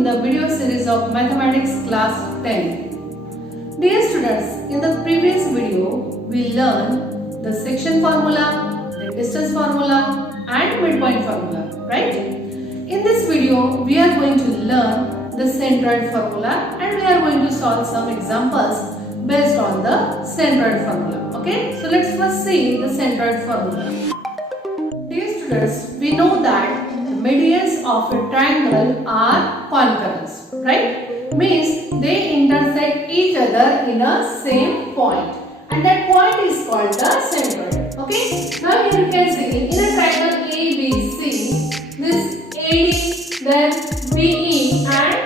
in the video series of Mathematics class 10. Dear students, in the previous video, we learned the section formula, the distance formula and midpoint formula, right? In this video, we are going to learn the centroid formula and we are going to solve some examples based on the centroid formula. Okay, so let's first see the centroid formula. Dear students, we know that the medians of a triangle are concurrents, right? Means they intersect each other in a same point, and that point is called the centroid. Okay, now here you can see in a triangle ABC, this AD, then BE and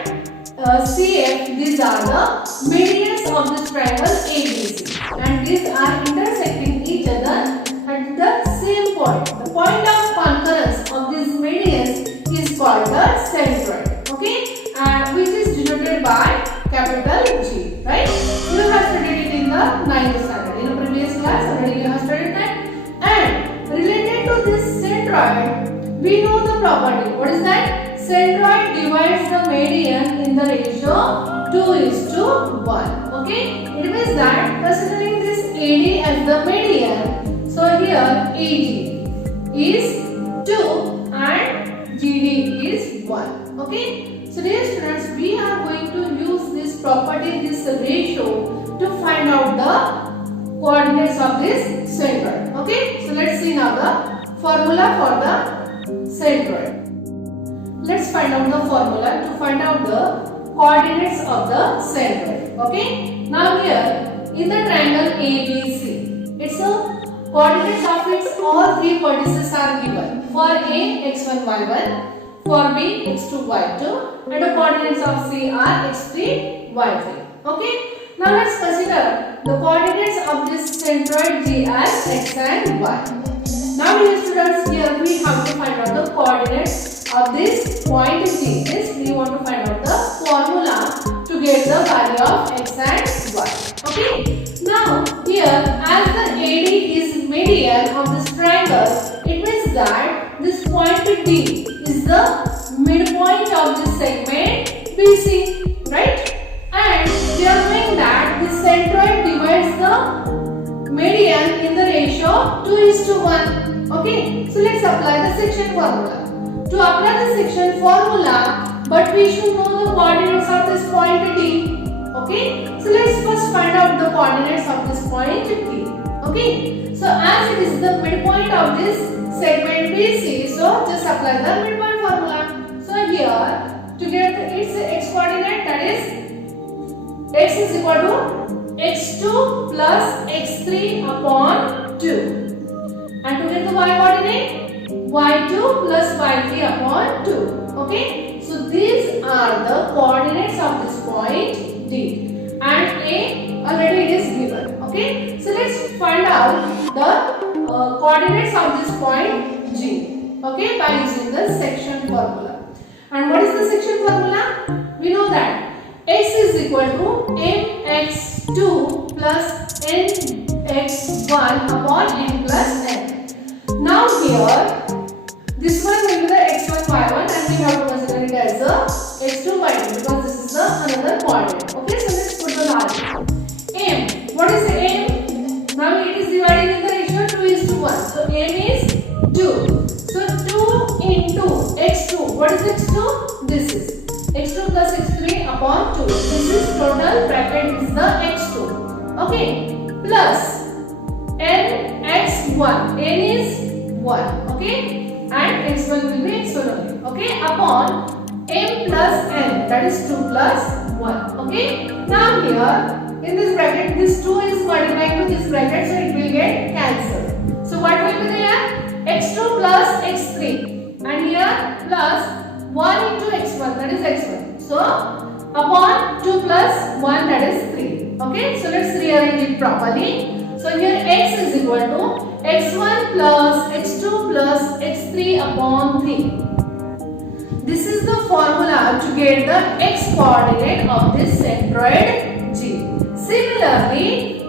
CF, these are the medians of this triangle ABC, and these are intersecting each other at the same point. The point of concurrence of these medians is called the centroid, okay, and which is denoted by capital G, right? You have studied it in the 9th standard. In the previous class already you have studied that. And related to this centroid, we know the property. What is that? Centroid divides the median in the ratio 2:1. Okay, it means that considering this AD as the median, so here AD is 2 and GD is 1. Okay, so dear students, we are going to use this property, this ratio, to find out the coordinates of this centroid. Okay, so let's see now the formula for the centroid. Let's find out the formula to find out the coordinates of the centroid. Okay, now here in the triangle ABC, its coordinates of its all three vertices are given. For A, x1, y1, for B, x2, y2, and the coordinates of C are x3, y3. Okay, now let's consider the coordinates of this centroid G as x and y. Now dear students, here we have to find out the coordinates of this point G. This we want to find out the formula to get the value of x and y. Okay, now here as the AD is median of this triangle, it means that this point D is the midpoint of this segment BC, right? And we are knowing that the centroid divides the median in the ratio 2:1. Okay, so let's apply the section formula. To apply the section formula, but we should know the coordinates of this point D. Okay, so let's first find out the coordinates of this point D. Okay, so as it is the midpoint of this segment BC, so just apply the midpoint formula. So here to get its x coordinate, that is x is equal to x2 plus x3 upon 2. And to get the y coordinate, y2 plus y3 upon 2. Okay, so these are the coordinates of this point D, and A already it is given. Okay, so let's find out the coordinates of this point G. Okay, by using the section formula. And what is the section formula? We know that x is equal to mx2 plus nx1 upon n plus n. Now here, this one will be the x1, y1, and we have to consider it as a x2, y2 because this is the another coordinate. Okay, so let's put the value. M. What is the m? Now it is divided in the ratio 2:1. So m is 2. So 2 into x2. What is x2? This is x2 plus x3 upon 2. This is total bracket is the x2. Okay, plus n x1. N is 1. Okay, and x1 will be x1 only. Okay, upon m plus n, that is 2 plus 1. Okay, now here in this bracket, this 2 is multiplying to this bracket, so it will get cancelled. So what will be there? x2 plus x3, and here plus 1 into x1, that is x1. So upon 2 plus 1, that is 3. Okay, so let's rearrange it properly. So here x is equal to x1 plus x2 plus x3 upon 3. This is the formula to get the x coordinate of this centroid G. Similarly,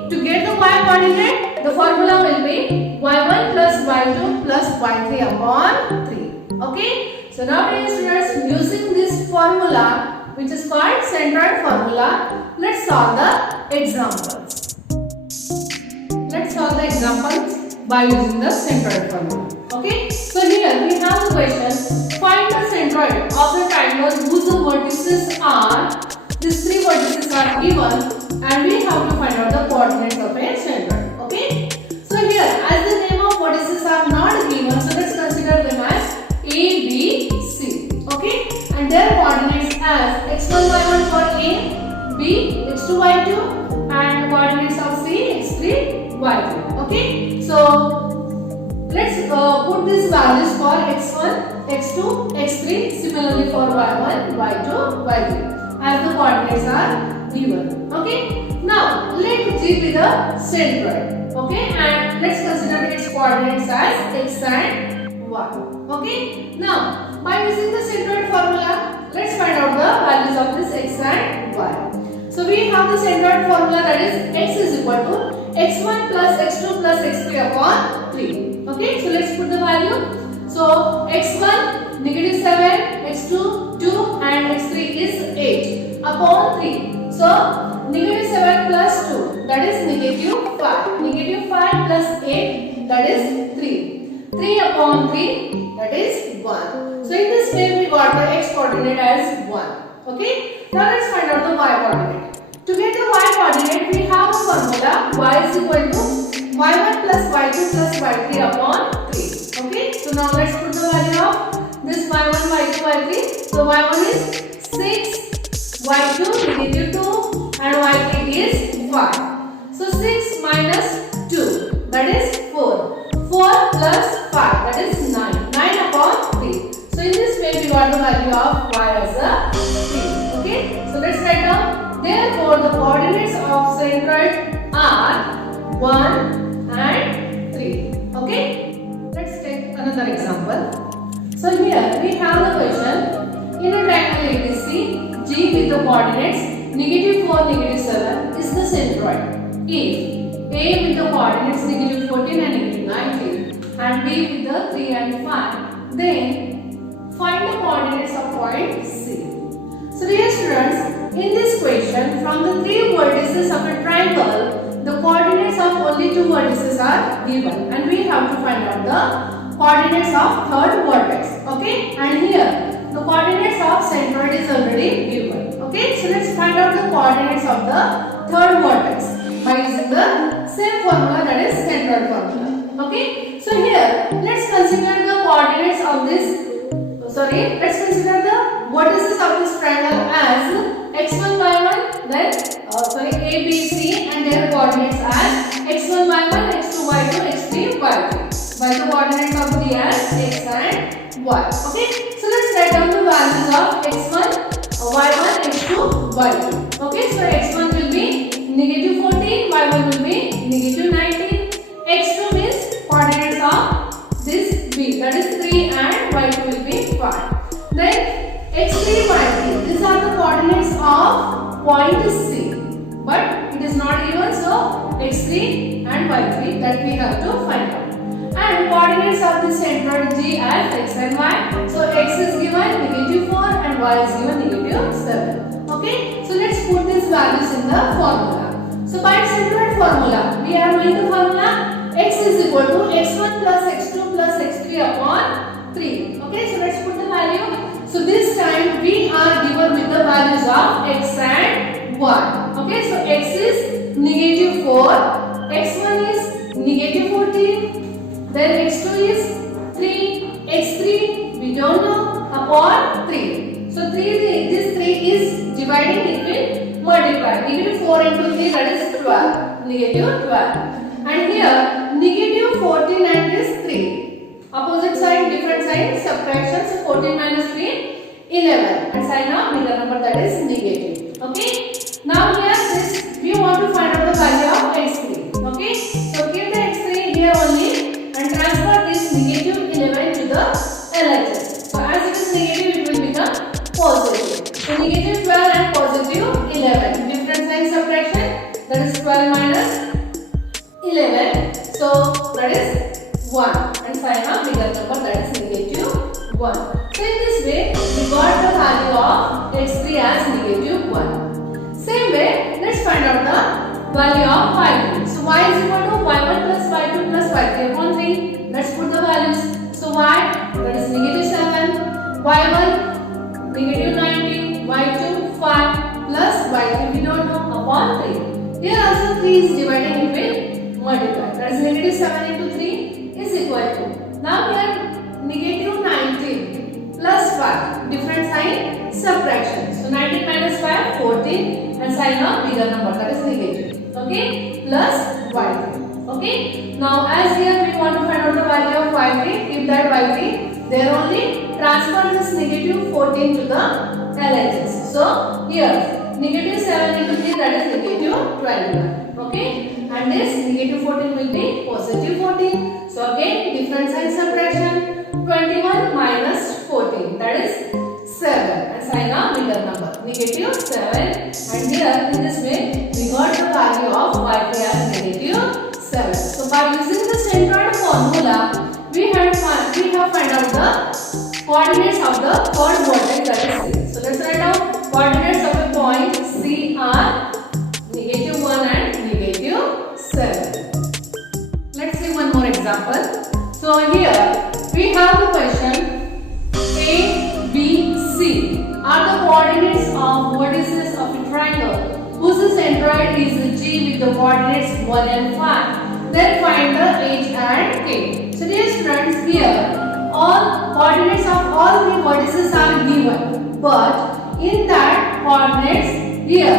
to get the y coordinate, the formula will be y1 plus y2 plus y3 upon 3. Okay, so now dear students, using this formula, which is called centroid formula. Let's solve the examples. Let's solve the examples by using the centroid formula. Okay, so here we have the question: find the centroid of the triangle whose vertices are, these three vertices are given, and we have to find out the coordinates of a centroid. Okay, so here as the name of vertices are not given, so let's consider them as A, B, C. Okay, and their coordinates as x1, y1 for A, B, x2, y2, and coordinates of C, x3, y3. Okay, so let's put these values for x1, x2, x3, similarly for y1, y2, y3 as the coordinates are given. Okay, now let G be the centroid. Okay, and let's consider its coordinates as x and y. Okay, now by using the centroid formula, let's find out the values of this x and y. So we have the centroid formula, that is x is equal to x1 plus x2 plus x3 upon 3. Okay, so let's put the value. So x1 negative 7, x2 2, and x3 is 8 upon 3. So negative 7 plus 2, that is negative 5. Negative 5 plus 8, that is 3. 3 upon 3, that is 1. So in this way we got the x coordinate as 1. Okay, now let's find out the y coordinate. To get the y coordinate, we have a formula: y is equal to y1 plus y2 plus y3 upon 3. Okay, so now let's put the value of this y1, y2, y3. So y1 is 6, y2 negative 2, and y3 is 5. So 6 minus 2, that is 4. 4 plus 5, that is 9. 9 upon 3. So in this way we got the value of y as a 3. Okay, so let's write down. Therefore, the coordinates of centroid are 1 and 3. Okay, let's take another example. So here we have the question: in a triangle ABC, G with the coordinates negative 4, negative 7 is the centroid. If A with the coordinates negative 14 and negative 19 and B with the 3 and 5, then find the coordinates of point C. So dear students, in this question, from the three vertices of a triangle, the coordinates of only two vertices are given, and we have to find out the coordinates of third vertex. Okay, and here the coordinates of centroid is already given. Okay, so let's find out the coordinates of the third vertex by using the same formula, that is centroid formula. Okay, so here let's consider the coordinates of this. Let's consider the vertices of this triangle as x1, y1, then a, b, c, and their coordinates as x1, y1, x2, y2, x3, y3. By the coordinates of the as x and y. Okay, so let's write down the values of x1, y1, x2, y2. Okay, so x1 will be negative 14, y1 will be negative 19, x2 means coordinates of this b, that is 3, and y2 will be 5. Then x3, y3, these are the coordinates of point C, but it is not given, so x3 and y3 that we have to find out. And coordinates of the centroid G as x and y. So x is given negative 4 and y is given negative 7. Okay, so let's put these values in the formula. So by centroid formula, we are knowing the formula: x is equal to x1 plus x2 plus x3 upon 3. Okay, so let's put the value. So this time we are given with the values of x and y. Okay, so x is negative 4, x1 is negative 14, then x2 is 3, x3 we don't know, upon 3. So this 3 is dividing between multiply. Negative 4 into 3, that is 12. Negative 12. And here negative 14 and is 3. Opposite sign, different sign, subtraction. So 14 minus 3, 11. And sign of bigger number, that is negative. Okay. Now here this we want to find out the value of x3. Okay. So keep the x3 here only and transfer this negative 11 to the LHS. So as it is negative, it will become positive. So negative 12 and positive 11. Different sign subtraction, that is 12 minus 11. So that is 1. And sign of bigger number, that is negative 1. So in this way we got the value of x3 as negative 1. Same way, let's find out the value of y3. So y is equal to y1 plus y2 plus y3 upon 3. Let's put the values. So y, that is negative 7, y1 negative 19, y2 5 plus y3 we don't know upon 3. Here also 3 is dividing with multiply. That is negative 7 into 3 is equal to. Now here negative 19 plus 5. Different sign subtraction. So 19 minus 5 14 and sign of bigger number that is negative. Okay, plus y3. Okay. Now as here we want to find out the value of y3. Keep that y3 there only. Transfer this negative 14 to the LHS. So here negative 7 into 3 that is negative 21. Okay, and this negative 14 will be positive 14. So again different sign subtraction. 21 minus 14 that is 7 and sign a bigger number negative 7, and here in this way we got the value of y3 as negative 7. So by using the centroid formula we have find out the coordinates of the third vertex that is C. So let's write down coordinates of a point C are negative 1 and negative 7. Let's see one more example. So here we have the question A, B, C are the coordinates of vertices of a triangle whose centroid is G with the coordinates 1 and 5. Then find the H and K. So dear students, here all coordinates of all three vertices are given, but in that coordinates here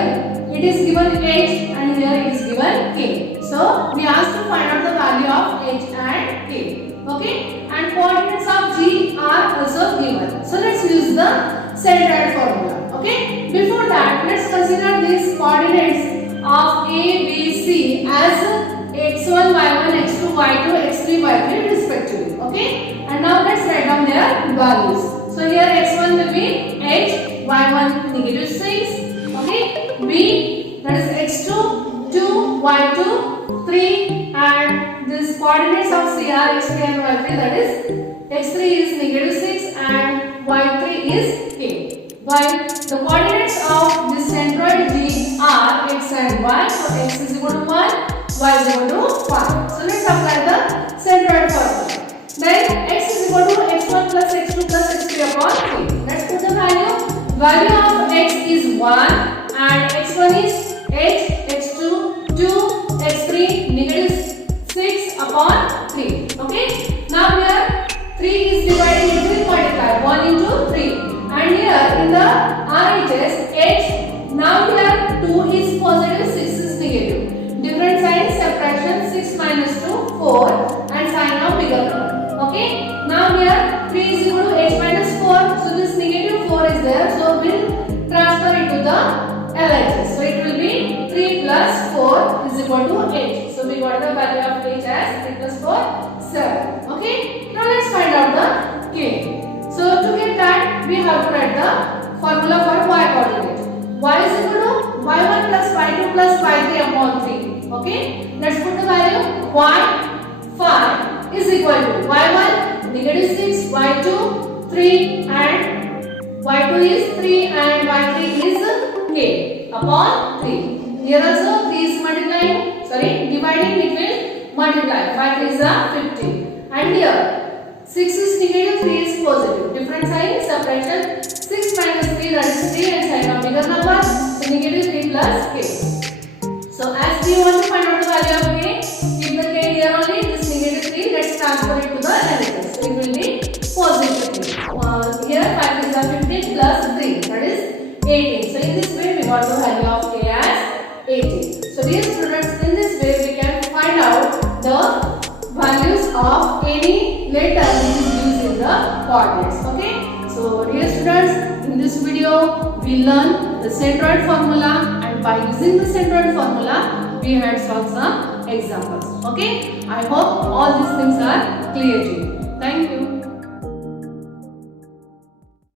it is given H and here it is given K. So we asked to find out the value of H and K. Okay, and coordinates of G are also given. So let's use the centroid formula. Okay, before that let's consider these coordinates of A, B, C as x1, y1, x2, y2, x3, y3 respectively. Okay, and now let's write down their values. So here x1 will be H, y1 negative 6. Okay, B that is x2 2, y2 3, and this coordinates of C are x3 and y3, that is x3 is negative 6 and y3 is K. While the coordinates of this centroid G are x and y, so x is equal to 1, y is equal to 5. So let's apply the centroid formula. Then x is equal to x1 plus x2 plus x3 upon 3. Let's put the value. Value of x is 1 and x1 is h, x2 2, x3 negative 6 upon 3. Okay. Now here 3 is divided into multiply 1 into 3. And here in the RHS H, now here 2 is positive, 6 is negative. Different sign subtraction, 6 minus 2 4 and sign of bigger number. Okay. Now here 3 is equal to H minus 4. So this negative 4 is there. So we'll transfer it to the LHS. So it will be 3 plus 4 is equal to H. So we got the value of H as 3 plus 4 7. Okay. Now let's find out the K. So to get that, we have to write the formula for y coordinate. Y is equal to y1 plus y2 plus y3 upon 3. Okay. Let's put the value. Y 5 is equal to y1 negative 6, y2 3 and y2 is 3 and y3 is K upon 3. Here also 3 is dividing between multiply. 5 3 is 15. And here 6 is negative, 3 is positive. Different sign subtraction. 6 minus 3 that is 3 and sign of bigger number. So negative 3 plus K. So as we want to find out the value of K, keep the K here only. This negative 3, let's transfer it to the LHS. So it will be positive 3. Here 5 is 15 plus 3 that is 18. So in this way we got the value of K as 18. So dear students, in this way we can find out the values of any letter which is used in the coordinates. Okay. So dear students, in this video we learn the centroid formula, and by using the centroid formula we had solved some examples. Okay. I hope all these things are clear to you.